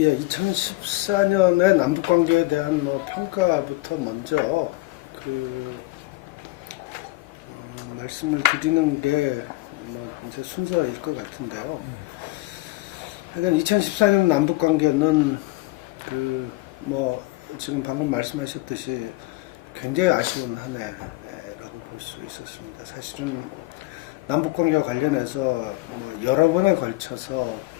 예, 2014년의 남북 관계에 대한 평가부터 먼저 그 말씀을 드리는 게 이제 순서일 것 같은데요. 하여간 2014년 남북 관계는 지금 방금 말씀하셨듯이 굉장히 아쉬운 한 해라고 볼 수 있었습니다. 사실은 남북 관계와 관련해서 여러 번에 걸쳐서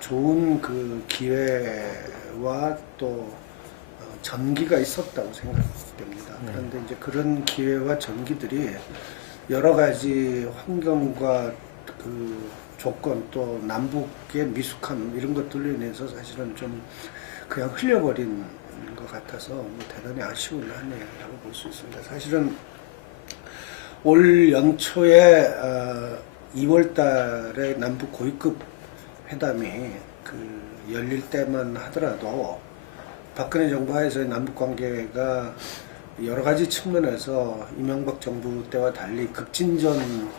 좋은 그 기회와 또 전기가 있었다고 생각됩니다. 그런데 이제 그런 기회와 전기들이 여러 가지 환경과 그 조건 또 남북의 미숙함 이런 것들로 인해서 사실은 좀 그냥 흘려버린 것 같아서 대단히 아쉬운 한 해라고 볼 수 있습니다. 사실은 올 연초에 2월 달에 남북 고위급 회담이 열릴 때만 하더라도 박근혜 정부 하에서의 남북 관계가 여러 가지 측면에서 이명박 정부 때와 달리 급진전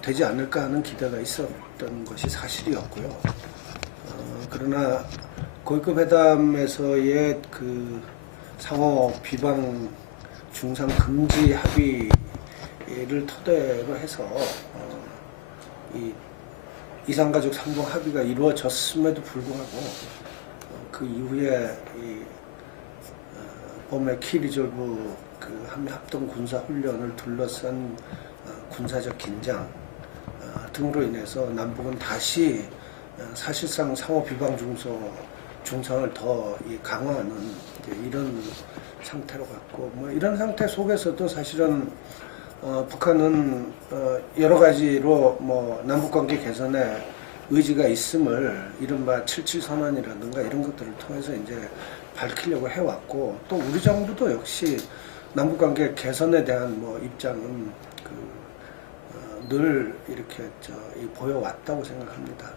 되지 않을까 하는 기대가 있었던 것이 사실이었고요. 그러나 고위급 회담에서의 그 상호 비방 중상 금지 합의를 토대로 해서 이 이산가족 상봉 합의가 이루어졌음에도 불구하고 그 이후에 봄에 키리졸브 그 합동 군사 훈련을 둘러싼 군사적 긴장 등으로 인해서 남북은 다시 사실상 상호 비방 중상을 더 강화하는 이런 상태로 갔고 이런 상태 속에서도 사실은 북한은 여러 가지로 남북관계 개선에 의지가 있음을 이른바 77 선언이라든가 이런 것들을 통해서 이제 밝히려고 해왔고 또 우리 정부도 역시 남북관계 개선에 대한 입장은 늘 이렇게 보여왔다고 생각합니다.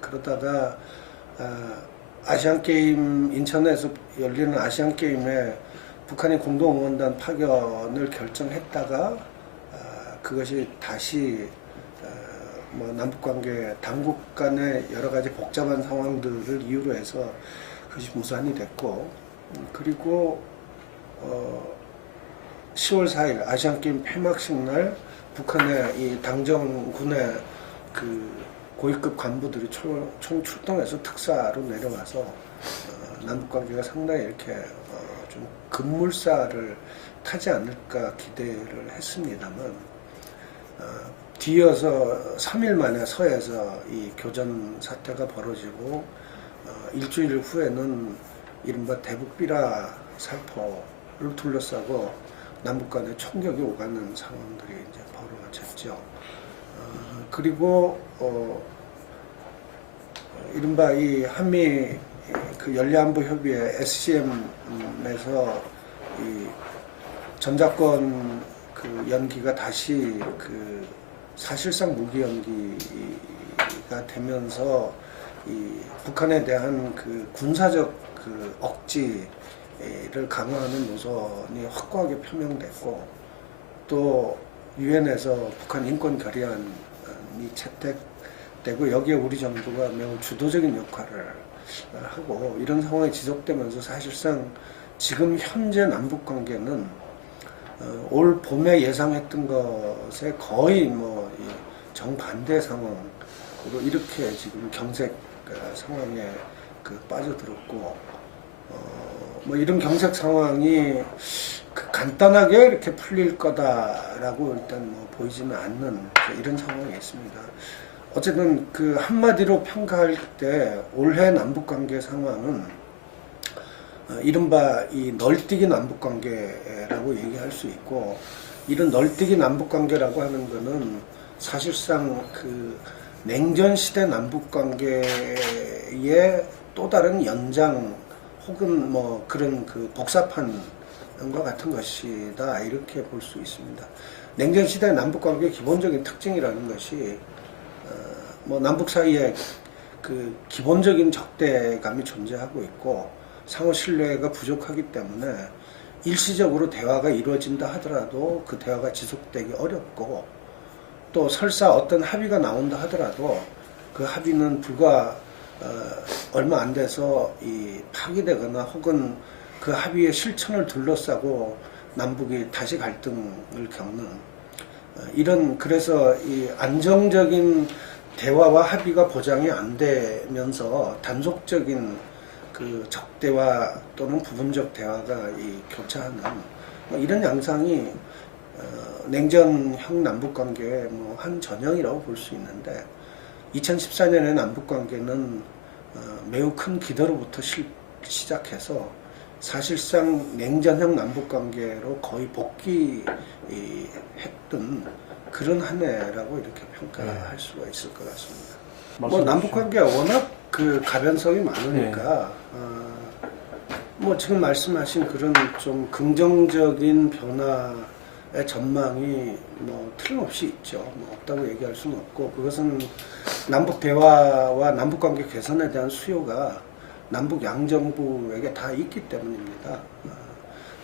그러다가 아시안게임 인천에서 열리는 아시안게임에 북한이 공동응원단 파견을 결정했다가 그것이 다시 남북관계 당국 간의 여러 가지 복잡한 상황들을 이유로 해서 그것이 무산이 됐고 그리고 10월 4일 아시안게임 폐막식 날 북한의 이 당정군의 그 고위급 간부들이 총 출동해서 특사로 내려와서 남북관계가 상당히 이렇게 좀 급물살을 타지 않을까 기대를 했습니다만 뒤이어서 3일 만에 서해에서 이 교전 사태가 벌어지고 일주일 후에는 이른바 대북비라 살포를 둘러싸고 남북 간에 총격이 오가는 상황들이 이제 벌어졌죠. 그리고 이른바 이 한미 그 연례안보 협의회 SCM에서 이 전작권 그 연기가 다시 그 사실상 무기 연기가 되면서 이 북한에 대한 그 군사적 그 억지를 강화하는 노선이 확고하게 표명됐고 또 유엔에서 북한 인권 결의안이 채택되고 여기에 우리 정부가 매우 주도적인 역할을 하고 이런 상황이 지속되면서 사실상 지금 현재 남북 관계는 올 봄에 예상했던 것에 거의 정반대 상황으로 이렇게 지금 경색 상황에 빠져들었고 이런 경색 상황이 간단하게 이렇게 풀릴 거다라고 일단 보이지는 않는 이런 상황이 있습니다. 어쨌든 그 한마디로 평가할 때 올해 남북 관계 상황은 이른바 이 널뛰기 남북관계라고 얘기할 수 있고 이런 널뛰기 남북관계라고 하는 거는 사실상 그 냉전시대 남북관계의 또 다른 연장 혹은 그런 그 복사판과 같은 것이다 이렇게 볼 수 있습니다. 냉전시대 남북관계의 기본적인 특징이라는 것이 남북 사이에 그 기본적인 적대감이 존재하고 있고 상호 신뢰가 부족하기 때문에 일시적으로 대화가 이루어진다 하더라도 그 대화가 지속되기 어렵고 또 설사 어떤 합의가 나온다 하더라도 그 합의는 불과 얼마 안 돼서 파기되거나 혹은 그 합의의 실천을 둘러싸고 남북이 다시 갈등을 겪는 그래서 이 안정적인 대화와 합의가 보장이 안 되면서 단속적인 그 적대화 또는 부분적 대화가 교차하는 이런 양상이 냉전형 남북관계의 한 전형이라고 볼 수 있는데 2014년의 남북관계는 매우 큰 기대로부터 시작해서 사실상 냉전형 남북관계로 거의 복귀했던 그런 한 해라고 이렇게 평가할 수가 있을 것 같습니다. 남북관계가 워낙 그 가변성이 많으니까 지금 말씀하신 그런 좀 긍정적인 변화의 전망이 틀림없이 있죠. 없다고 얘기할 수는 없고 그것은 남북 대화와 남북 관계 개선에 대한 수요가 남북 양정부에게 다 있기 때문입니다.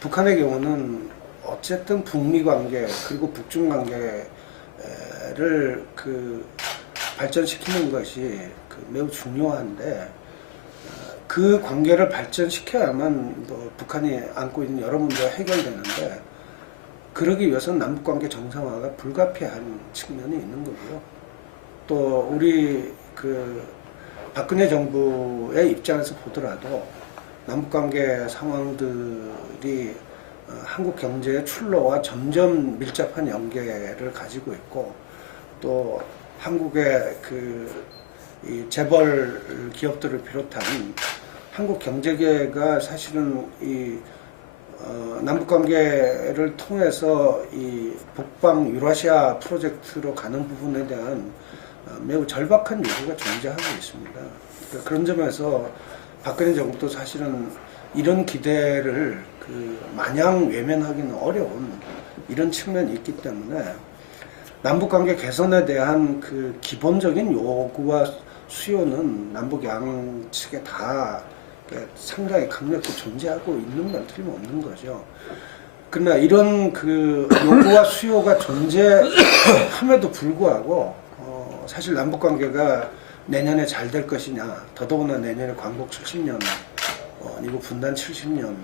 북한의 경우는 어쨌든 북미 관계 그리고 북중 관계를 발전시키는 것이 매우 중요한데 그 관계를 발전시켜야만 북한이 안고 있는 여러 문제가 해결되는데 그러기 위해서는 남북관계 정상화가 불가피한 측면이 있는 거고요. 또 우리 박근혜 정부의 입장에서 보더라도 남북관계 상황들이 한국 경제의 출로와 점점 밀접한 연계를 가지고 있고 또 한국의 이 재벌 기업들을 비롯한 한국 경제계가 사실은 남북 관계를 통해서 이 북방 유라시아 프로젝트로 가는 부분에 대한 매우 절박한 요구가 존재하고 있습니다. 그러니까 그런 점에서 박근혜 정부도 사실은 이런 기대를 마냥 외면하기는 어려운 이런 측면이 있기 때문에 남북관계 개선에 대한 기본적인 요구와 수요는 남북 양측에 다 상당히 강력히 존재하고 있는 건 틀림없는 거죠. 그러나 이런 요구와 수요가 존재함에도 불구하고 사실 남북관계가 내년에 잘 될 것이냐, 더더구나 내년에 광복 70년 이거 분단 70년이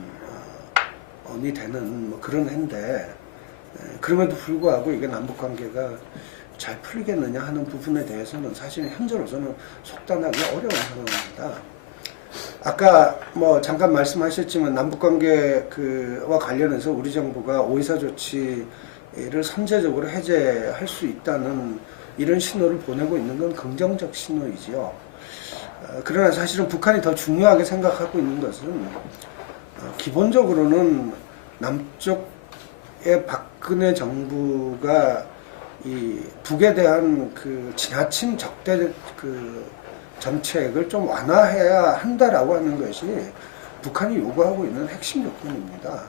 되는 그런 해인데 그럼에도 불구하고 이게 남북관계가 잘 풀리겠느냐 하는 부분에 대해서는 사실 현재로서는 속단하기 어려운 상황입니다. 아까 잠깐 말씀하셨지만 남북관계와 관련해서 우리 정부가 오이사 조치를 선제적으로 해제할 수 있다는 이런 신호를 보내고 있는 건 긍정적 신호이지요. 그러나 사실은 북한이 더 중요하게 생각하고 있는 것은 기본적으로는 남쪽의 박근혜 정부가 이 북에 대한 지나친 적대 정책을 좀 완화해야 한다라고 하는 것이 북한이 요구하고 있는 핵심 조건입니다.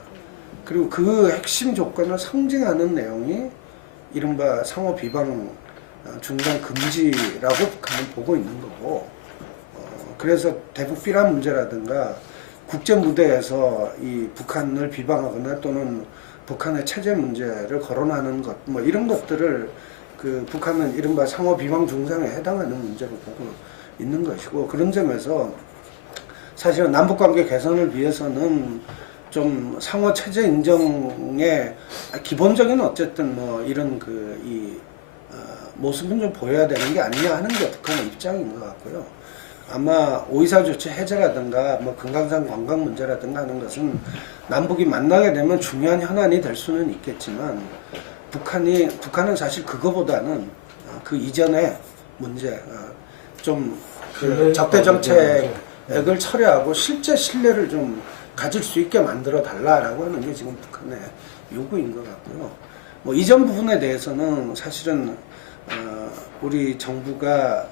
그리고 그 핵심 조건을 상징하는 내용이 이른바 상호 비방 중단 금지라고 북한은 보고 있는 거고 그래서 대북 비란 문제라든가 국제 무대에서 이 북한을 비방하거나 또는 북한의 체제 문제를 거론하는 것 이런 것들을 북한은 이른바 상호 비방 중상에 해당하는 문제로 보고 있는 것이고 그런 점에서 사실은 남북관계 개선을 위해서는 좀 상호 체제 인정의 기본적인 어쨌든 이런 모습은 좀 보여야 되는 게 아니냐 하는 게 북한의 입장인 것 같고요. 아마 오이사 조치 해제라든가 금강산 관광 문제라든가 하는 것은 남북이 만나게 되면 중요한 현안이 될 수는 있겠지만 북한은 사실 그거보다는 그 이전의 문제 좀 적대 정책을 철회하고 실제 신뢰를 좀 가질 수 있게 만들어 달라라고 하는 게 지금 북한의 요구인 것 같고요. 이전 부분에 대해서는 사실은 우리 정부가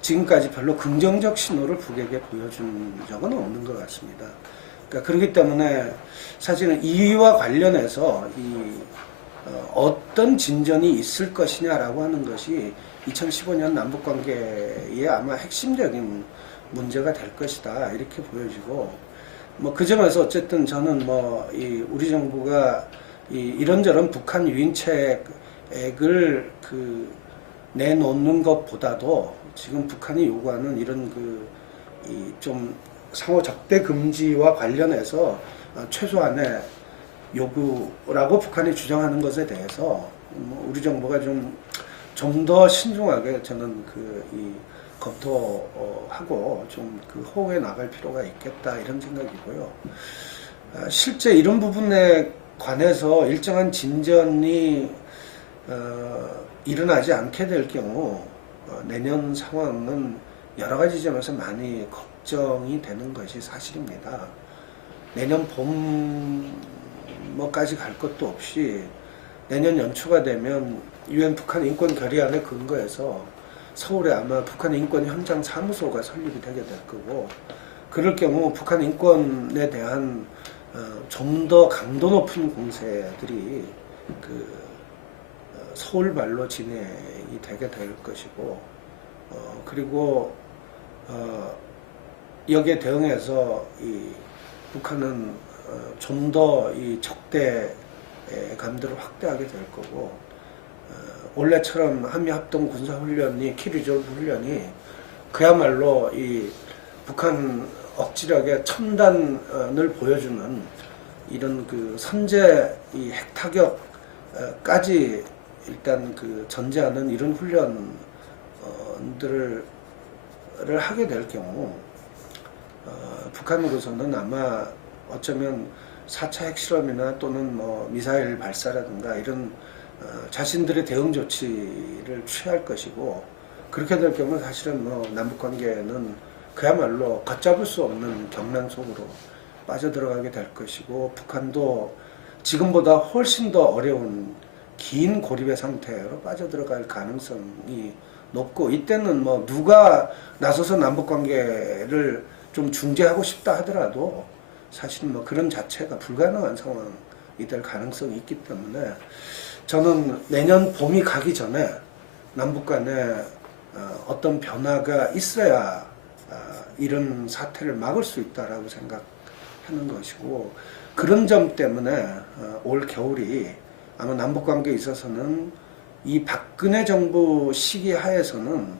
지금까지 별로 긍정적 신호를 북에게 보여준 적은 없는 것 같습니다. 그러니까 그렇기 때문에 사실은 이와 관련해서 어떤 진전이 있을 것이냐라고 하는 것이 2015년 남북관계의 아마 핵심적인 문제가 될 것이다 이렇게 보여지고 그 점에서 어쨌든 저는 우리 정부가 이런저런 북한 유인책을 내놓는 것보다도 지금 북한이 요구하는 이런 좀 상호 접대 금지와 관련해서 최소한의 요구라고 북한이 주장하는 것에 대해서 우리 정부가 좀 더 신중하게 저는 검토하고 좀 호응해 나갈 필요가 있겠다 이런 생각이고요. 실제 이런 부분에 관해서 일정한 진전이 일어나지 않게 될 경우 내년 상황은 여러 가지 점에서 많이 걱정이 되는 것이 사실입니다. 내년 봄 뭐까지 갈 것도 없이 내년 연초가 되면 유엔 북한 인권 결의안에 근거해서 서울에 아마 북한 인권 현장 사무소가 설립이 되게 될 거고, 그럴 경우 북한 인권에 대한 좀 더 강도 높은 공세들이 서울발로 진행이 되게 될 것이고, 그리고 여기에 대응해서 북한은 좀 더 이 적대감들을 확대하게 될 거고, 원래처럼 한미합동 군사훈련이 키리졸브 훈련이 그야말로 이 북한 억지력의 첨단을 보여주는 이런 선제 이 핵타격까지 일단 전제하는 이런 훈련들을 하게 될 경우 북한으로서는 아마 어쩌면 4차 핵실험이나 또는 미사일 발사라든가 이런 자신들의 대응 조치를 취할 것이고, 그렇게 될 경우 사실은 남북관계는 그야말로 걷잡을 수 없는 경란 속으로 빠져들어가게 될 것이고, 북한도 지금보다 훨씬 더 어려운 긴 고립의 상태로 빠져들어갈 가능성이 높고, 이때는 누가 나서서 남북관계를 좀 중재하고 싶다 하더라도 사실 그런 자체가 불가능한 상황이 될 가능성이 있기 때문에 저는 내년 봄이 가기 전에 남북 간에 어떤 변화가 있어야 이런 사태를 막을 수 있다라고 생각하는 것이고, 그런 점 때문에 올 겨울이 아마 남북 관계에 있어서는 이 박근혜 정부 시기 하에서는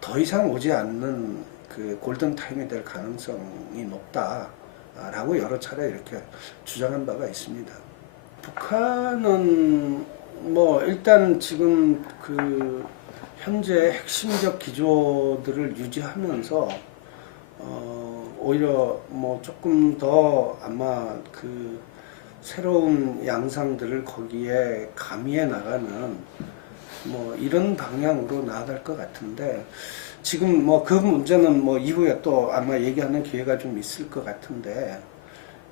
더 이상 오지 않는 골든타임이 될 가능성이 높다라고 여러 차례 이렇게 주장한 바가 있습니다. 북한은 일단 지금 현재 핵심적 기조들을 유지하면서 오히려 조금 더 아마 새로운 양상들을 거기에 가미해 나가는 이런 방향으로 나아갈 것 같은데, 지금 그 문제는 이후에 또 아마 얘기하는 기회가 좀 있을 것 같은데,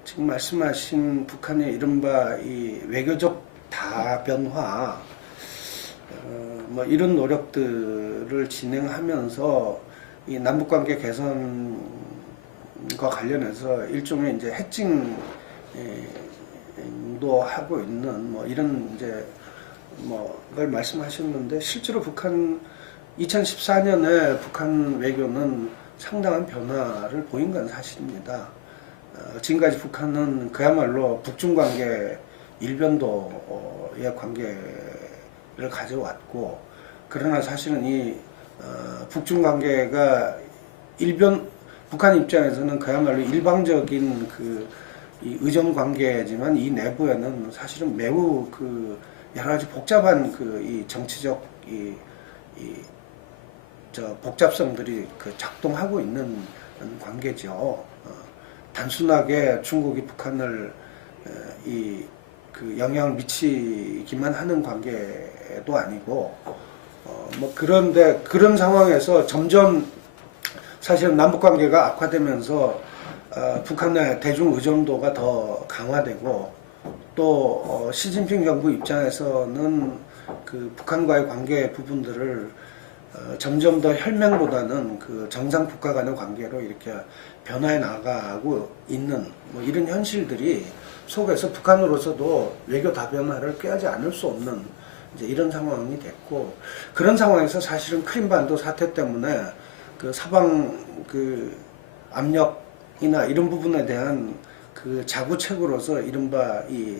지금 말씀하신 북한의 이른바 이 외교적 다변화, 이런 노력들을 진행하면서 이 남북관계 개선과 관련해서 일종의 이제 해칭도 하고 있는 이런 걸 말씀하셨는데, 실제로 북한 2014년에 북한 외교는 상당한 변화를 보인 건 사실입니다. 지금까지 북한은 그야말로 북중 관계 일변도의 관계를 가져왔고, 그러나 사실은 이 북중 관계가 북한 입장에서는 그야말로 일방적인 이 의정 관계지만 이 내부에는 사실은 매우 여러 가지 복잡한 이 정치적 복잡성들이 작동하고 있는 관계죠. 단순하게 중국이 북한을 영향을 미치기만 하는 관계도 아니고, 그런데 그런 상황에서 점점 사실은 남북 관계가 악화되면서 북한의 대중 의존도가 더 강화되고, 또 시진핑 정부 입장에서는 북한과의 관계 부분들을 점점 더 혈맹보다는 정상 국가 간의 관계로 이렇게 변화해 나가고 있는 이런 현실들이 속에서 북한으로서도 외교 다변화를 꾀하지 않을 수 없는 이제 이런 상황이 됐고, 그런 상황에서 사실은 크림반도 사태 때문에 서방 압력이나 이런 부분에 대한 자구책으로서 이른바 이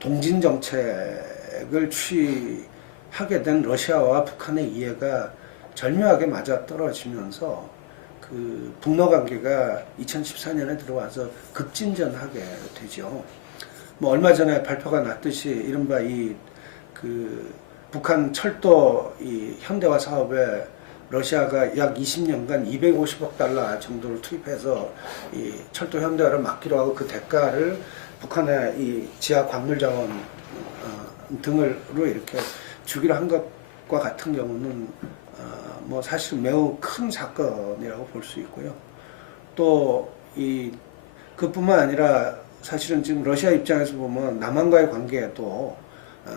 동진 정책을 취하게 된 러시아와 북한의 이해가 절묘하게 맞아 떨어지면서 그 북러 관계가 2014년에 들어와서 급진전하게 되죠. 뭐 얼마 전에 발표가 났듯이 이른바 이 그 북한 철도 이 현대화 사업에 러시아가 약 20년간 250억 달러 정도를 투입해서 이 철도 현대화를 막기로 하고 그 대가를 북한의 이 지하 광물 자원 등으로 이렇게 주기로 한 것과 같은 경우는 뭐 사실 매우 큰 사건이라고 볼 수 있고요. 또 이 그뿐만 아니라 사실은 지금 러시아 입장에서 보면 남한과의 관계도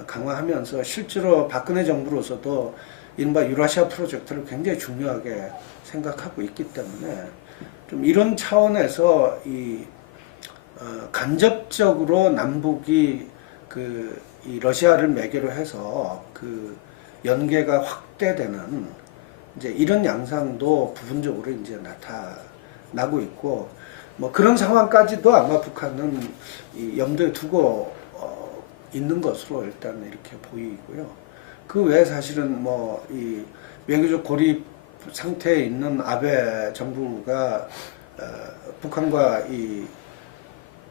강화하면서 실제로 박근혜 정부로서도 이른바 유라시아 프로젝트를 굉장히 중요하게 생각하고 있기 때문에 좀 이런 차원에서 이 간접적으로 남북이 이 러시아를 매개로 해서 그 연계가 확대되는 이제 이런 양상도 부분적으로 이제 나타나고 있고 뭐 그런 상황까지도 아마 북한은 이 염두에 두고 있는 것으로 일단 이렇게 보이고요. 그 외에 사실은 뭐 이 외교적 고립 상태에 있는 아베 정부가 북한과 이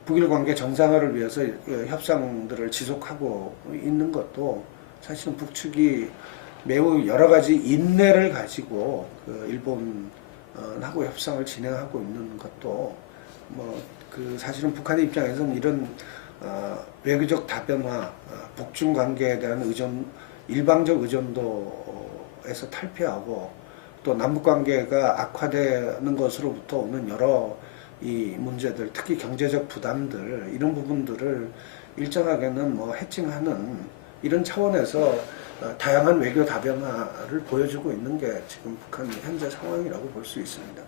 북일 관계 정상화를 위해서 협상들을 지속하고 있는 것도 사실은 북측이 매우 여러 가지 인내를 가지고 그 일본하고 협상을 진행하고 있는 것도 뭐 그 사실은 북한의 입장에서는 이런 외교적 다변화, 북중 관계에 대한 일방적 의존도에서 탈피하고 또 남북 관계가 악화되는 것으로부터 오는 여러 이 문제들, 특히 경제적 부담들 이런 부분들을 일정하게는 뭐 해칭하는 이런 차원에서 다양한 외교 다변화를 보여주고 있는 게 지금 북한 현재 상황이라고 볼 수 있습니다.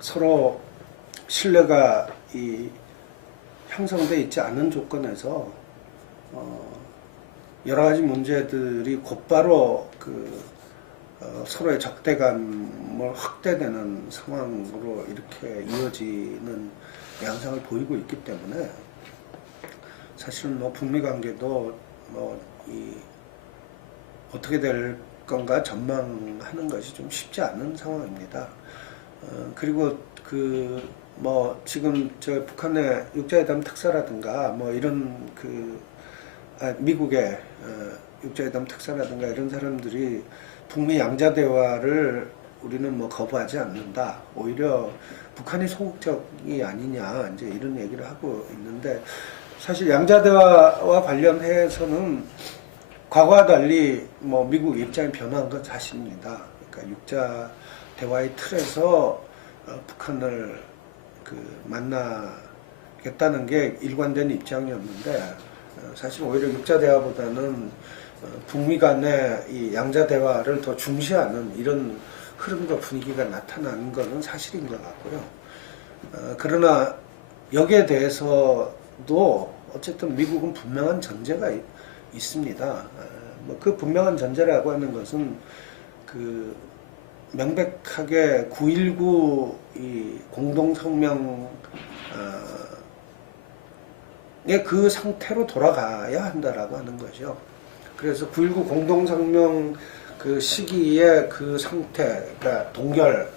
서로 신뢰가 형성돼 있지 않은 조건에서 여러 가지 문제들이 곧바로 서로의 적대감을 확대되는 상황으로 이렇게 이어지는 양상을 보이고 있기 때문에 사실은 뭐 북미 관계도 어떻게 될 건가 전망하는 것이 좀 쉽지 않은 상황입니다. 그리고 지금 저 북한의 육자회담 특사라든가 뭐 이런 미국의 육자회담 특사라든가 이런 사람들이 북미 양자 대화를 우리는 뭐 거부하지 않는다. 오히려 북한이 소극적이 아니냐 이제 이런 얘기를 하고 있는데 사실 양자 대화와 관련해서는 과거와 달리 뭐 미국 입장이 변한 건 사실입니다. 그러니까 육자 대화의 틀에서 북한을 만나겠다는 게 일관된 입장이었는데 사실 오히려 육자 대화보다는 북미 간의 이 양자 대화를 더 중시하는 이런 흐름과 분위기가 나타나는 것은 사실인 것 같고요. 그러나 여기에 대해서도 어쨌든 미국은 분명한 전제가 있습니다. 그 분명한 전제라고 하는 것은 명백하게 9.19 이 공동성명의 그 상태로 돌아가야 한다라고 하는 거죠. 그래서 9.19 공동성명 그 시기의 그 상태, 그러니까 동결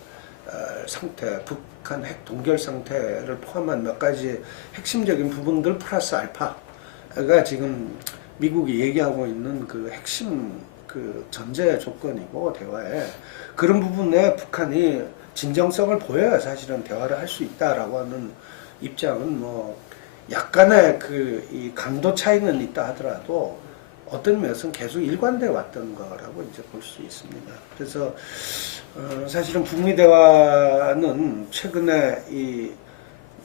상태, 북한 핵 동결 상태를 포함한 몇 가지 핵심적인 부분들 플러스 알파가 지금 미국이 얘기하고 있는 그 핵심 전제 조건이고 대화에 그런 부분에 북한이 진정성을 보여야 사실은 대화를 할 수 있다라고 하는 입장은 뭐 약간의 이 강도 차이는 있다 하더라도 어떤 면에서는 계속 일관되어 왔던 거라고 이제 볼 수 있습니다. 그래서 사실은 북미 대화는 최근에 이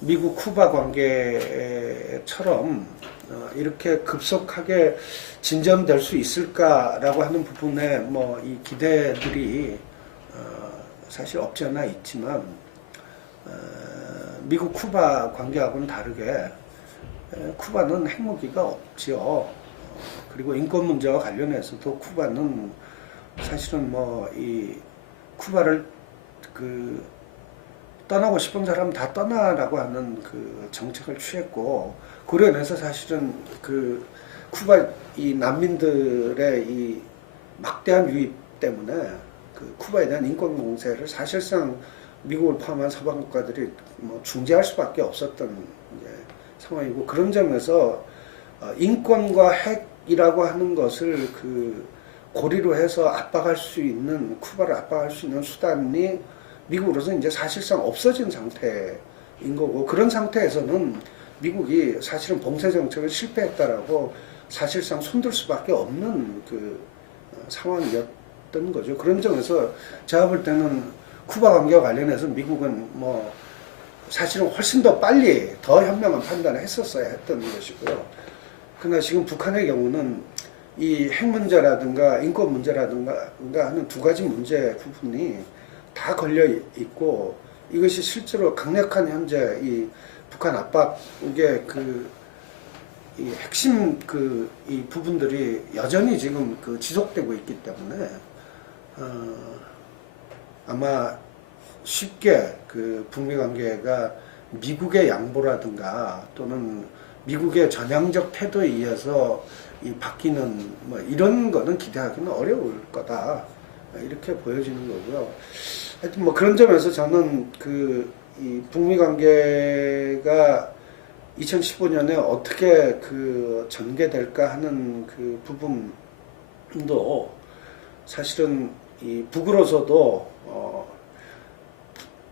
미국 쿠바 관계처럼 이렇게 급속하게 진전될 수 있을까라고 하는 부분에 뭐 이 기대들이 사실 없지 않아 있지만 미국 쿠바 관계하고는 다르게 쿠바는 핵무기가 없지요. 그리고 인권 문제와 관련해서도 쿠바는 사실은 뭐 이 쿠바를 떠나고 싶은 사람 다 떠나라고 하는 정책을 취했고 그로 인해서 사실은 쿠바 이 난민들의 이 막대한 유입 때문에 그 쿠바에 대한 인권 봉쇄를 사실상 미국을 포함한 서방 국가들이 뭐 중재할 수밖에 없었던 이제 상황이고, 그런 점에서 인권과 핵이라고 하는 것을 그 고리로 해서 압박할 수 있는, 쿠바를 압박할 수 있는 수단이 미국으로서 이제 사실상 없어진 상태인 거고, 그런 상태에서는 미국이 사실은 봉쇄 정책을 실패했다라고 사실상 손들 수밖에 없는 그 상황이었던 거죠. 그런 점에서 제가 볼 때는 쿠바 관계와 관련해서 미국은 뭐 사실은 훨씬 더 빨리 더 현명한 판단을 했었어야 했던 것이고요. 그러나 지금 북한의 경우는 이 핵 문제라든가 인권 문제라든가 하는 두 가지 문제 부분이 다 걸려 있고, 이것이 실제로 강력한 현재 이 북한 압박의 그 이 핵심 그 이 부분들이 여전히 지금 그 지속되고 있기 때문에 아마 쉽게 그 북미 관계가 미국의 양보라든가 또는 미국의 전향적 태도에 의해서 이 바뀌는 뭐 이런 거는 기대하기는 어려울 거다, 이렇게 보여지는 거고요. 하여튼 뭐 그런 점에서 저는 그 이 북미 관계가 2015년에 어떻게 그 전개될까 하는 그 부분도 사실은 이 북으로서도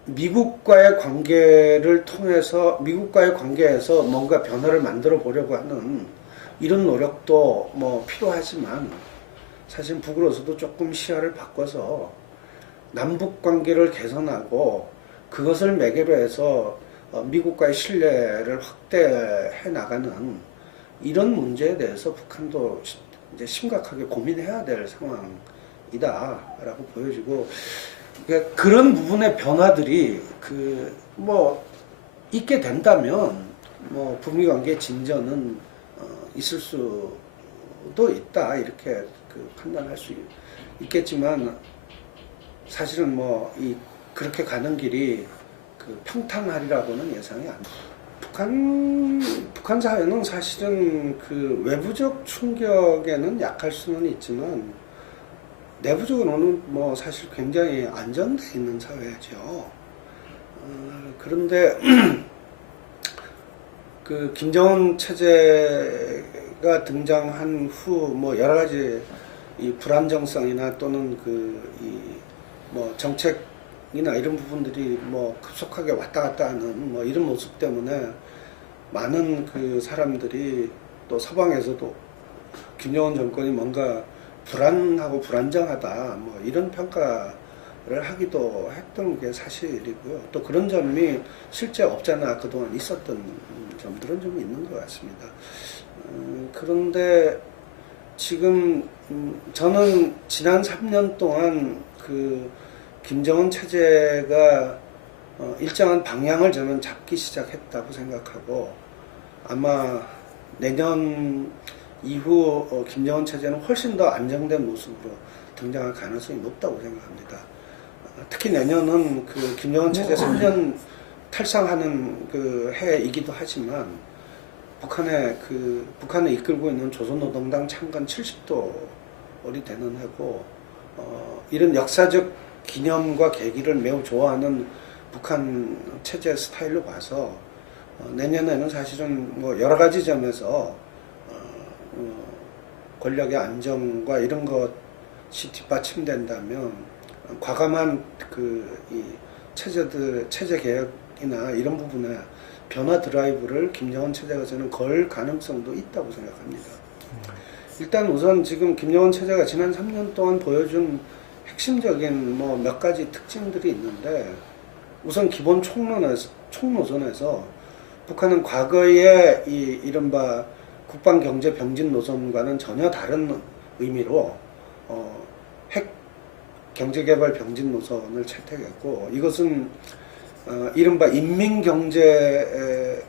미국과의 관계를 통해서, 미국과의 관계에서 뭔가 변화를 만들어 보려고 하는 이런 노력도 뭐 필요하지만, 사실 북으로서도 조금 시야를 바꿔서 남북 관계를 개선하고 그것을 매개로 해서 미국과의 신뢰를 확대해 나가는 이런 문제에 대해서 북한도 이제 심각하게 고민해야 될 상황이다라고 보여지고, 그러니까 그런 부분의 변화들이 그 뭐 있게 된다면 뭐 북미 관계 진전은 있을 수도 있다, 이렇게 그 판단할 수 있겠지만, 사실은 뭐 이 그렇게 가는 길이 그 평탄하리라고는 예상이 안 돼요. 북한 사회는 사실은 그 외부적 충격에는 약할 수는 있지만 내부적으로는 뭐 사실 굉장히 안정돼 있는 사회죠. 그런데 그 김정은 체제가 등장한 후 뭐 여러 가지 이 불안정성이나 또는 그 이 뭐 정책이나 이런 부분들이 뭐 급속하게 왔다 갔다 하는 뭐 이런 모습 때문에 많은 그 사람들이 또 서방에서도 김정은 정권이 뭔가 불안하고 불안정하다 뭐 이런 평가를 하기도 했던 게 사실이고요. 또 그런 점이 실제 없잖아 그동안 있었던 점들은 좀 있는 것 같습니다. 그런데 지금 저는 지난 3년 동안 그 김정은 체제가 일정한 방향을 저는 잡기 시작했다고 생각하고, 아마 내년 이후 김정은 체제는 훨씬 더 안정된 모습으로 등장할 가능성이 높다고 생각합니다. 특히 내년은 그 김정은 체제 3년 탈상하는 그 해이기도 하지만, 북한을 이끌고 있는 조선노동당 창건 70돌이 되는 해고, 이런 역사적 기념과 계기를 매우 좋아하는 북한 체제 스타일로 봐서 내년에는 사실은 뭐 여러 가지 점에서 권력의 안정과 이런 것이 뒷받침된다면 과감한 이 체제 개혁이나 이런 부분에 변화 드라이브를 김정은 체제가 저는 걸 가능성도 있다고 생각합니다. 일단 우선 지금 김정은 체제가 지난 3년 동안 보여준 핵심적인 뭐 몇 가지 특징들이 있는데, 우선 기본 총노선에서 북한은 과거의 이 이른바 국방경제 병진 노선과는 전혀 다른 의미로 핵 경제개발 병진 노선을 채택했고, 이것은 이른바 인민경제로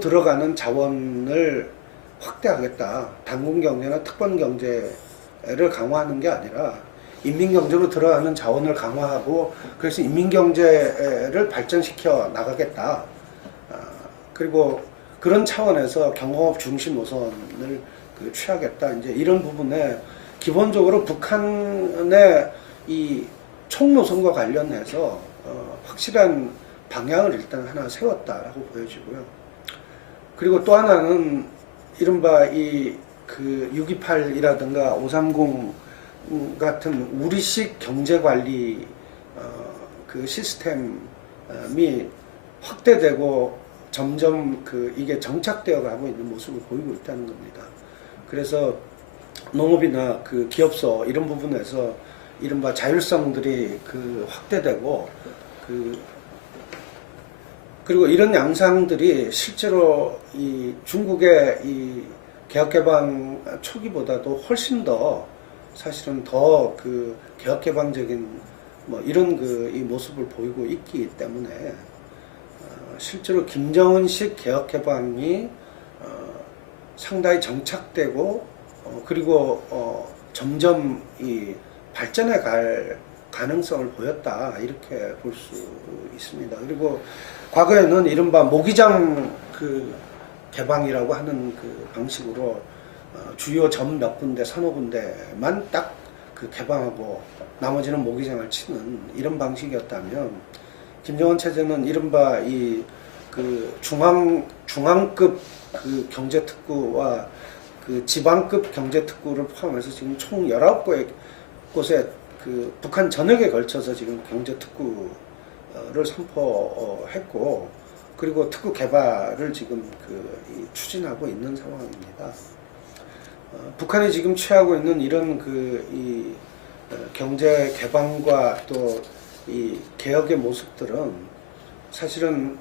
들어가는 자원을 확대하겠다. 단군경제나 특권경제를 강화하는 게 아니라 인민경제로 들어가는 자원을 강화하고, 그래서 인민경제를 발전시켜 나가겠다. 그리고 그런 차원에서 경공업 중심 노선을 취하겠다. 이제 이런 부분에 기본적으로 북한의 이 총노선과 관련해서 확실한 방향을 일단 하나 세웠다라고 보여지고요. 그리고 또 하나는 이른바 그 628이라든가 530 같은 우리식 경제관리 그 시스템이 확대되고 점점 이게 정착되어 가고 있는 모습을 보이고 있다는 겁니다. 그래서 농업이나 그 기업소 이런 부분에서 이른바 자율성들이 확대되고 그리고 이런 양상들이 실제로 이 중국의 이 개혁개방 초기보다도 훨씬 더 사실은 더 개혁개방적인 뭐 이런 이 모습을 보이고 있기 때문에 실제로 김정은식 개혁개방이 상당히 정착되고 그리고 점점 발전해 갈 가능성을 보였다 이렇게 볼 수 있습니다. 그리고 과거에는 이른바 모기장 개방이라고 하는 방식으로 주요 점 몇 군데, 서너 군데만 딱 개방하고 나머지는 모기장을 치는 이런 방식이었다면 김정은 체제는 이른바 중앙급 경제특구와 지방급 경제특구를 포함해서 지금 총 19곳에 북한 전역에 걸쳐서 지금 경제특구를 선포했고 그리고 특구 개발을 지금 추진하고 있는 상황입니다. 북한이 지금 취하고 있는 이런 경제 개방과 또 이 개혁의 모습들은 사실은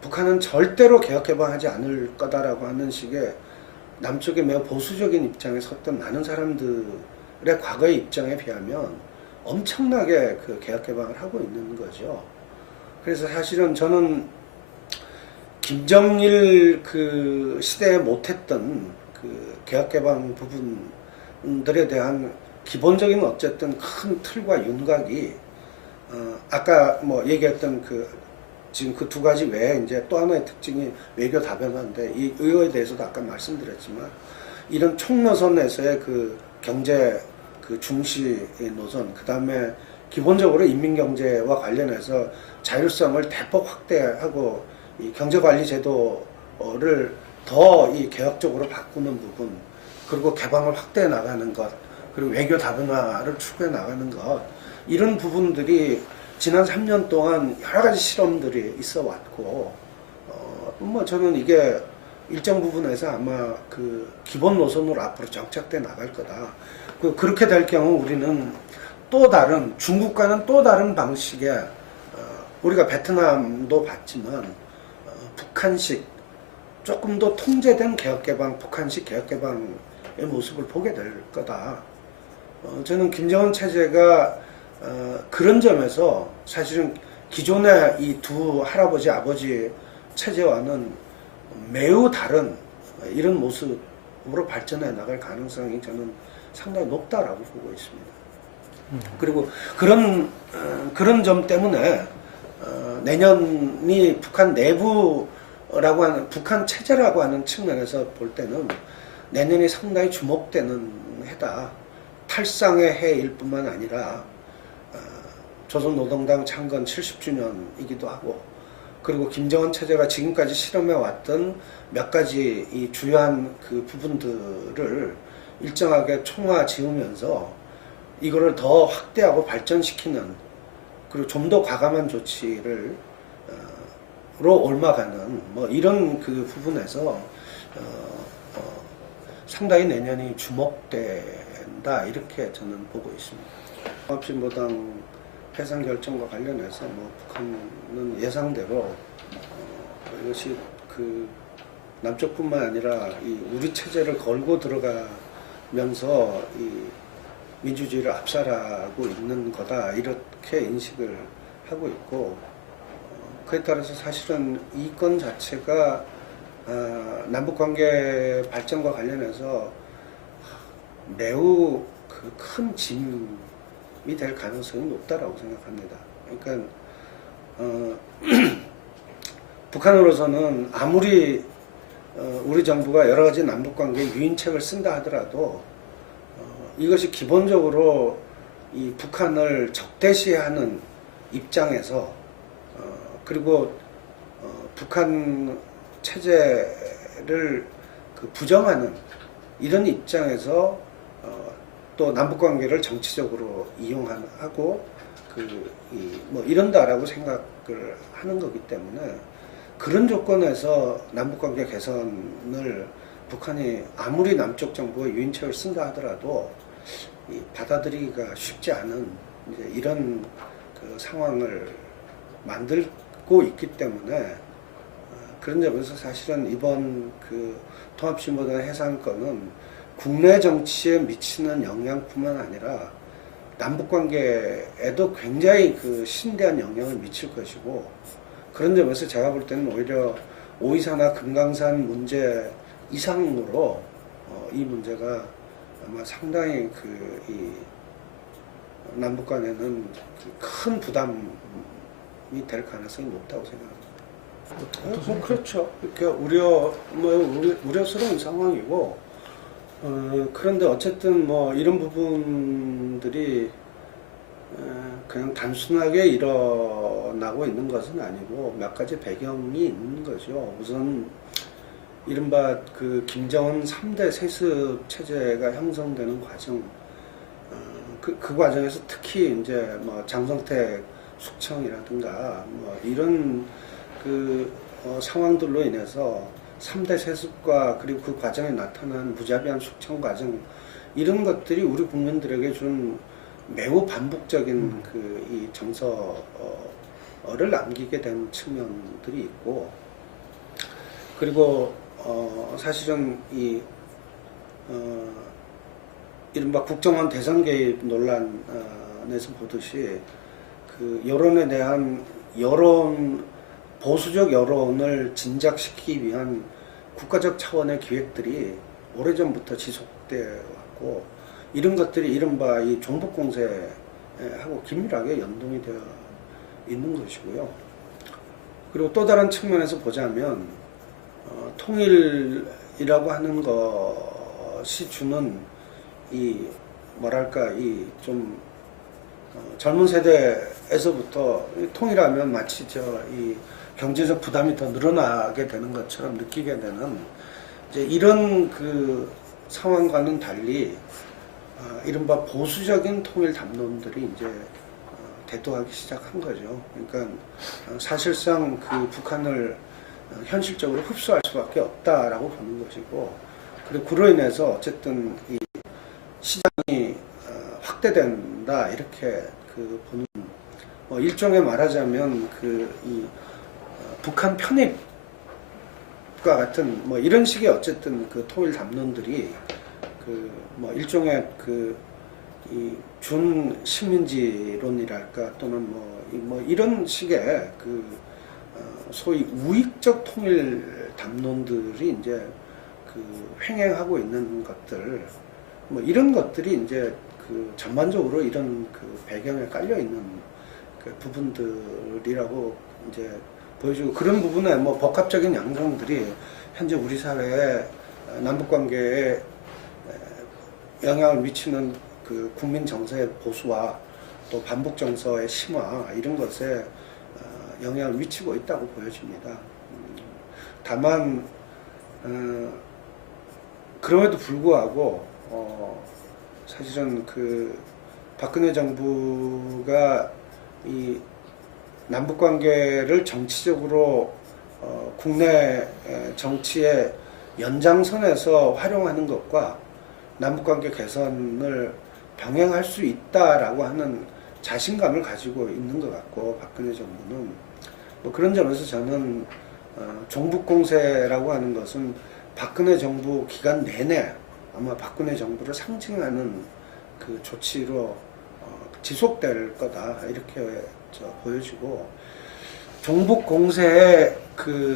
북한은 절대로 개혁 개방하지 않을 거다라고 하는 식의 남쪽의 매우 보수적인 입장에 섰던 많은 사람들의 과거의 입장에 비하면 엄청나게 개혁 개방을 하고 있는 거죠. 그래서 사실은 저는 김정일 시대에 못했던 개혁 개방 부분들에 대한 기본적인 어쨌든 큰 틀과 윤곽이 아까 뭐 얘기했던 지금 그 두 가지 외에 이제 또 하나의 특징이 외교 다변화인데 이거에 대해서도 아까 말씀드렸지만 이런 총노선에서의 경제 중시 노선 그 다음에 기본적으로 인민경제와 관련해서 자율성을 대폭 확대하고 이 경제관리 제도를 더 개혁적으로 바꾸는 부분 그리고 개방을 확대해 나가는 것 그리고 외교 다변화를 추구해 나가는 것 이런 부분들이 지난 3년 동안 여러 가지 실험들이 있어 왔고 뭐 저는 이게 일정 부분에서 아마 기본 노선으로 앞으로 정착돼 나갈 거다. 그렇게 될 경우 우리는 또 다른 중국과는 또 다른 방식의 우리가 베트남도 봤지만 북한식 조금 더 통제된 개혁개방, 북한식 개혁개방의 모습을 보게 될 거다. 저는 김정은 체제가 그런 점에서 사실은 기존의 이 두 할아버지, 아버지 체제와는 매우 다른 이런 모습으로 발전해 나갈 가능성이 저는 상당히 높다라고 보고 있습니다. 그리고 그런 점 때문에 내년이 북한 내부라고 하는 북한 체제라고 하는 측면에서 볼 때는 내년이 상당히 주목되는 해다. 탈상의 해일 뿐만 아니라 조선노동당 창건 70주년이기도 하고 그리고 김정은 체제가 지금까지 실험해 왔던 몇 가지 이 주요한 부분들을 일정하게 총화 지으면서 이거를 더 확대하고 발전시키는 그리고 좀 더 과감한 조치를 로 옮아가는 뭐 이런 부분에서 상당히 내년이 주목된다 이렇게 저는 보고 있습니다. 통합진보당 해산 결정과 관련해서 뭐 북한은 예상대로 이것이 남쪽뿐만 아니라 이 우리 체제를 걸고 들어가면서 이 민주주의를 압살하고 있는 거다 이렇게 인식을 하고 있고 그에 따라서 사실은 이 건 자체가 남북관계 발전과 관련해서 매우 큰 짐이 될 가능성이 높다라고 생각합니다. 그러니까 북한으로서는 아무리 우리 정부가 여러 가지 남북관계 유인책을 쓴다 하더라도 이것이 기본적으로 이 북한을 적대시하는 입장에서 그리고 북한 체제를 그 부정하는 이런 입장에서 또 남북 관계를 정치적으로 이용하고 뭐 이런다라고 생각을 하는 거기 때문에 그런 조건에서 남북 관계 개선을 북한이 아무리 남쪽 정부가 유인책을 쓴다 하더라도 받아들이기가 쉽지 않은 이제 이런 그 상황을 만들고 있기 때문에 그런 점에서 사실은 이번 그 통합진보당 해산권은 국내 정치에 미치는 영향뿐만 아니라 남북 관계에도 굉장히 그 심대한 영향을 미칠 것이고 그런 점에서 제가 볼 때는 오히려 오이사나 금강산 문제 이상으로 이 문제가 아마 상당히 이 남북 간에는 큰 부담이 될 가능성이 높다고 생각합니다. 뭐 그렇죠. 우려스러운 상황이고 그런데 어쨌든 뭐 이런 부분들이 그냥 단순하게 일어나고 있는 것은 아니고 몇 가지 배경이 있는 거죠. 우선 이른바 그 김정은 3대 세습 체제가 형성되는 과정, 그 과정에서 특히 이제 뭐 장성택 숙청이라든가 뭐 이런 그 상황들로 인해서 3대 세습과 그리고 그 과정에 나타난 무자비한 숙청 과정 이런 것들이 우리 국민들에게 준 매우 반복적인 이 정서를 남기게 된 측면들이 있고 그리고 사실은 이른바 국정원 대선 개입 논란에서 보듯이 그 여론에 대한 보수적 여론을 진작시키기 위한 국가적 차원의 기획들이 오래전부터 지속되어 왔고 이런 것들이 이른바 이 종북공세하고 긴밀하게 연동이 되어 있는 것이고요. 그리고 또 다른 측면에서 보자면 통일이라고 하는 것이 주는 좀 젊은 세대에서부터 통일하면 마치 이 경제적 부담이 더 늘어나게 되는 것처럼 느끼게 되는 이제 이런 그 상황과는 달리 이른바 보수적인 통일 담론들이 이제 대두하기 시작한 거죠. 그러니까 사실상 그 북한을 현실적으로 흡수할 수밖에 없다라고 보는 것이고 그리고 그로 인해서 어쨌든 이 시장이 확대된다 이렇게 그 보는 일종의 말하자면 북한 편입과 같은 이런 식의 어쨌든 그 통일 담론들이 일종의 이 준식민지론이랄까 또는 이런 식의 소위 우익적 통일 담론들이 이제 횡행하고 있는 것들 이런 것들이 이제 전반적으로 이런 배경에 깔려 있는 부분들이라고 이제 보여주고 그런 부분에 복합적인 양상들이 현재 우리 사회에 남북 관계에 영향을 미치는 국민 정서의 보수와 또 반북 정서의 심화 이런 것에 영향을 미치고 있다고 보여집니다. 다만 그럼에도 불구하고 사실은 박근혜 정부가 이 남북 관계를 정치적으로 국내 정치의 연장선에서 활용하는 것과 남북 관계 개선을 병행할 수 있다라고 하는 자신감을 가지고 있는 것 같고 박근혜 정부는 그런 점에서 저는 종북공세라고 하는 것은 박근혜 정부 기간 내내 아마 박근혜 정부를 상징하는 조치로 지속될 거다 이렇게 보여지고 종북 공세에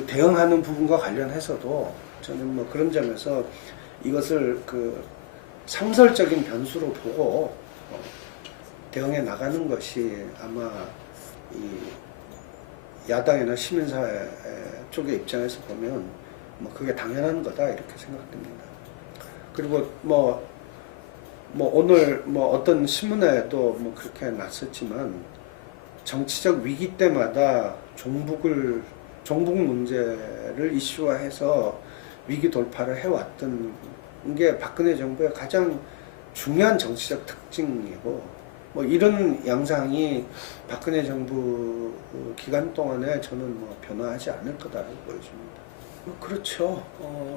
대응하는 부분과 관련해서도 저는 그런 점에서 이것을 상설적인 변수로 보고 대응해 나가는 것이 아마 이 야당이나 시민사회 쪽의 입장에서 보면 그게 당연한 거다 이렇게 생각됩니다. 그리고 뭐 오늘 뭐 어떤 신문에도 뭐 그렇게 났었지만 정치적 위기 때마다 종북 문제를 이슈화해서 위기 돌파를 해왔던 게 박근혜 정부의 가장 중요한 정치적 특징이고, 뭐 이런 양상이 박근혜 정부 기간 동안에 저는 뭐 변화하지 않을 거다라고 보여집니다. 그렇죠.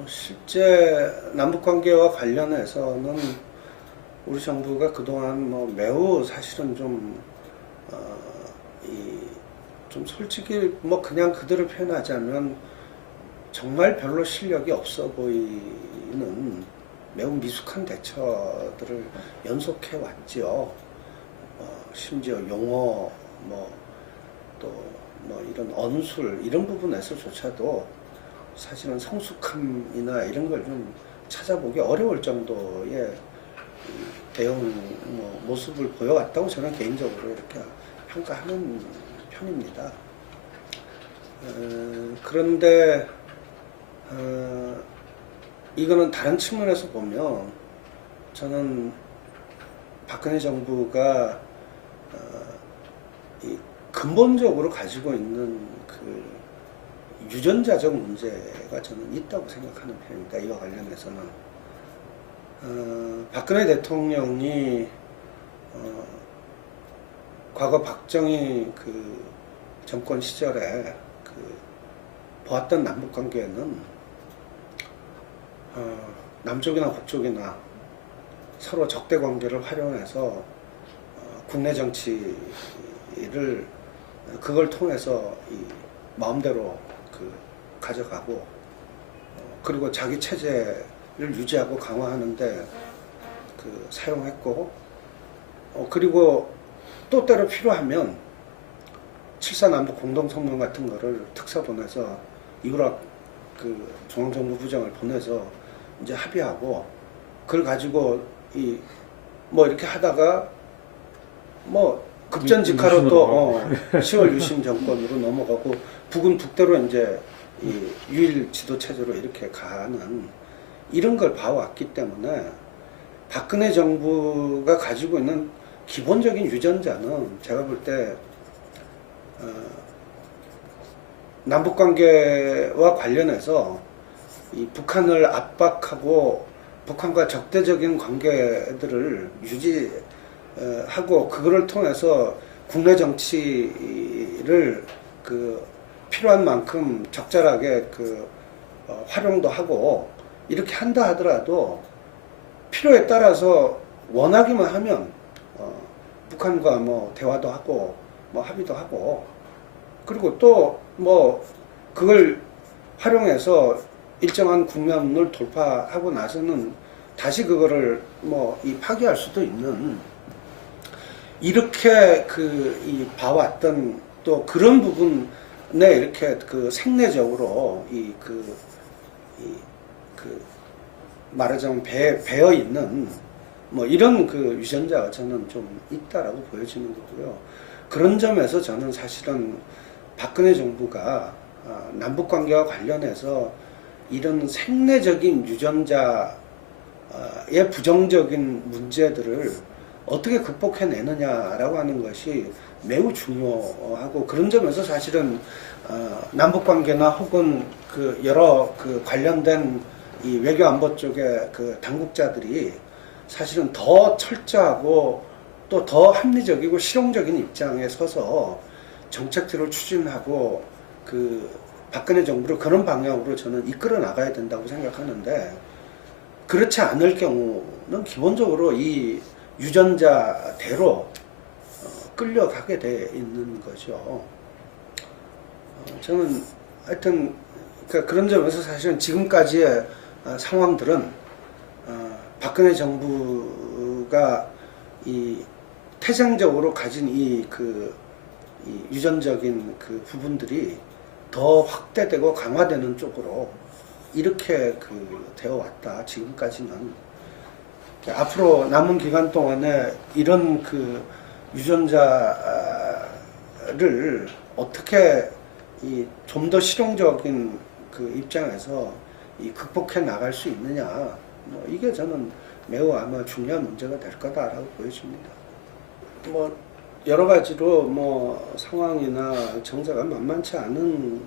실제 남북관계와 관련해서는 우리 정부가 그동안 뭐 매우 사실은 좀 솔직히 뭐 그냥 그대로 표현하자면 정말 별로 실력이 없어 보이는 매우 미숙한 대처들을 연속해 왔지요. 심지어 용어, 또 이런 언술 이런 부분에서조차도 사실은 성숙함이나 이런 걸 좀 찾아보기 어려울 정도의 대응 모습을 보여왔다고 저는 개인적으로 이렇게 평가하는 편입니다. 그런데 이거는 다른 측면에서 보면 저는 박근혜 정부가 이 근본적으로 가지고 있는 그 유전자적 문제가 저는 있다고 생각하는 편입니다. 이와 관련해서는 박근혜 대통령이 과거 박정희 그 정권 시절에 그 보았던 남북 관계는 남쪽이나 북쪽이나 서로 적대 관계를 활용해서 국내 정치를 그걸 통해서 이 마음대로 그 가져가고 그리고 자기 체제를 유지하고 강화하는데 그 사용했고 그리고 또 때로 필요하면 7.4 남북 공동성명 같은 거를 특사 보내서 이후락 그 중앙정부 부장을 보내서 이제 합의하고 그걸 가지고 뭐 이렇게 하다가 뭐 급전직하로 또 10월 유신 정권으로 넘어가고 북은 북대로 이제 이 유일 지도 체제로 이렇게 가는 이런 걸 봐왔기 때문에 박근혜 정부가 가지고 있는 기본적인 유전자는 제가 볼 때 남북 관계와 관련해서 이 북한을 압박하고 북한과 적대적인 관계들을 유지하고 그거를 통해서 국내 정치를 그 필요한 만큼 적절하게 그 활용도 하고 이렇게 한다 하더라도 필요에 따라서 원하기만 하면 북한과 뭐 대화도 하고 뭐 합의도 하고 그리고 또 뭐 그걸 활용해서 일정한 국면을 돌파하고 나서는 다시 그거를 뭐 파기할 수도 있는 이렇게 이 봐왔던 또 그런 부분에 이렇게 그 생내적으로 말하자면 배어 있는 뭐 이런 그 유전자가 저는 좀 있다라고 보여지는 거고요. 그런 점에서 저는 사실은 박근혜 정부가 남북 관계와 관련해서 이런 생내적인 유전자의 부정적인 문제들을 어떻게 극복해내느냐라고 하는 것이 매우 중요하고 그런 점에서 사실은 남북 관계나 혹은 그 여러 그 관련된 이 외교 안보 쪽의 그 당국자들이 사실은 더 철저하고 또 더 합리적이고 실용적인 입장에 서서 정책들을 추진하고 그 박근혜 정부를 그런 방향으로 저는 이끌어 나가야 된다고 생각하는데 그렇지 않을 경우는 기본적으로 이 유전자대로 끌려가게 돼 있는 거죠. 저는 하여튼 그러니까 그런 점에서 사실은 지금까지의 상황들은 박근혜 정부가 이 태생적으로 가진 이 유전적인 그 부분들이 더 확대되고 강화되는 쪽으로 이렇게 되어 왔다. 지금까지는 앞으로 남은 기간 동안에 이런 그 유전자를 어떻게 좀 더 실용적인 그 입장에서 극복해 나갈 수 있느냐. 뭐 이게 저는 매우 아마 중요한 문제가 될 거다라고 보여집니다. 뭐 여러 가지로 뭐 상황이나 정세가 만만치 않은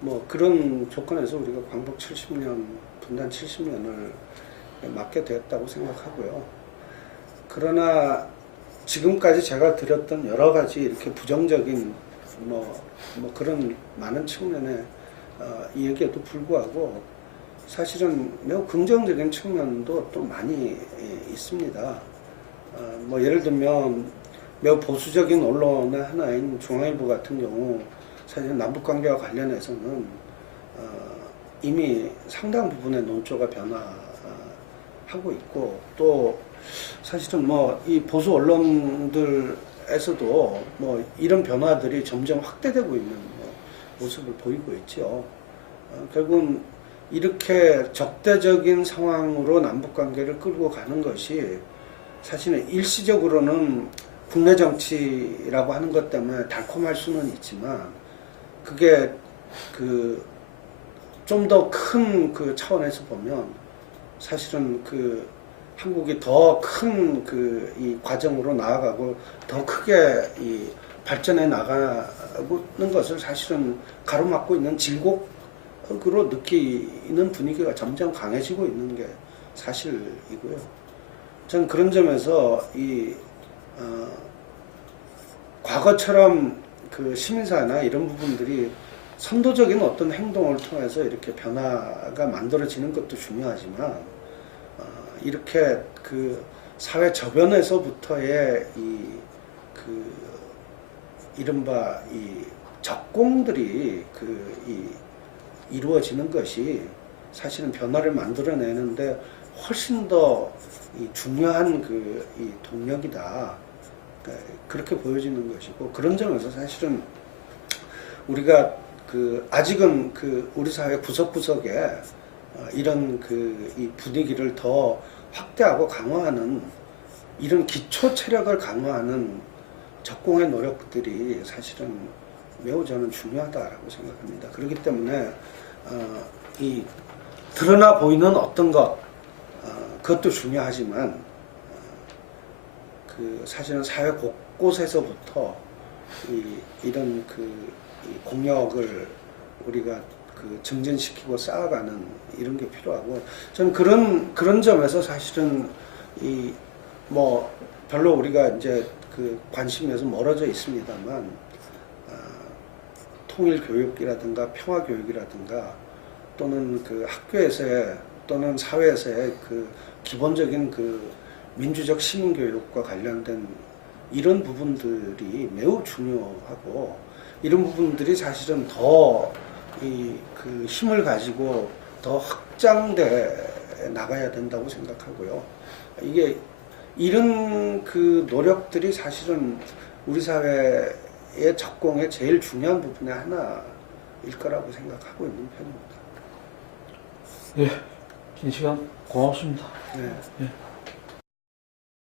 뭐 그런 조건에서 우리가 광복 70년, 분단 70년을 맞게 됐다고 생각하고요. 그러나 지금까지 제가 드렸던 여러 가지 이렇게 부정적인 뭐 그런 많은 측면의 이야기에도 불구하고 사실은 매우 긍정적인 측면도 또 많이 있습니다. 뭐 예를 들면 매우 보수적인 언론의 하나인 중앙일보 같은 경우 사실 남북관계와 관련해서는 이미 상당 부분의 논조가 변화하고 있고 또 사실은 뭐 이 보수 언론들에서도 뭐 이런 변화들이 점점 확대되고 있는 모습을 보이고 있죠. 결국은 이렇게 적대적인 상황으로 남북관계를 끌고 가는 것이 사실은 일시적으로는 국내 정치라고 하는 것 때문에 달콤할 수는 있지만 그게 그 좀 더 큰 그 차원에서 보면 사실은 그 한국이 더 큰 그 이 과정으로 나아가고 더 크게 이 발전해 나가는 것을 사실은 가로막고 있는 질곡으로 느끼는 분위기가 점점 강해지고 있는 게 사실이고요. 저는 그런 점에서 과거처럼 그 시민사회나 이런 부분들이 선도적인 어떤 행동을 통해서 이렇게 변화가 만들어지는 것도 중요하지만 이렇게 그 사회 저변에서부터의 이른바 이 적공들이 이루어지는 것이 사실은 변화를 만들어내는데 훨씬 더 중요한 이 동력이다. 그렇게 보여지는 것이고 그런 점에서 사실은 우리가 아직은 우리 사회 구석구석에 이런 이 분위기를 더 확대하고 강화하는 이런 기초 체력을 강화하는 적공의 노력들이 사실은 매우 저는 중요하다라고 생각합니다. 그렇기 때문에 이 드러나 보이는 어떤 것 그것도 중요하지만 사실은 사회 곳곳에서부터 이런 이 공력을 우리가 증진시키고 쌓아가는 이런 게 필요하고 저는 그런 점에서 사실은 뭐 별로 우리가 이제 관심에서 멀어져 있습니다만 통일 교육이라든가 평화 교육이라든가 또는 학교에서의 또는 사회에서의 기본적인 민주적 시민 교육과 관련된 이런 부분들이 매우 중요하고 이런 부분들이 사실은 더 힘을 가지고 더 확장돼 나가야 된다고 생각하고요. 이게 이런 노력들이 사실은 우리 사회의 적공의 제일 중요한 부분의 하나일 거라고 생각하고 있는 편입니다. 예, 긴 시간 고맙습니다. 네. 예.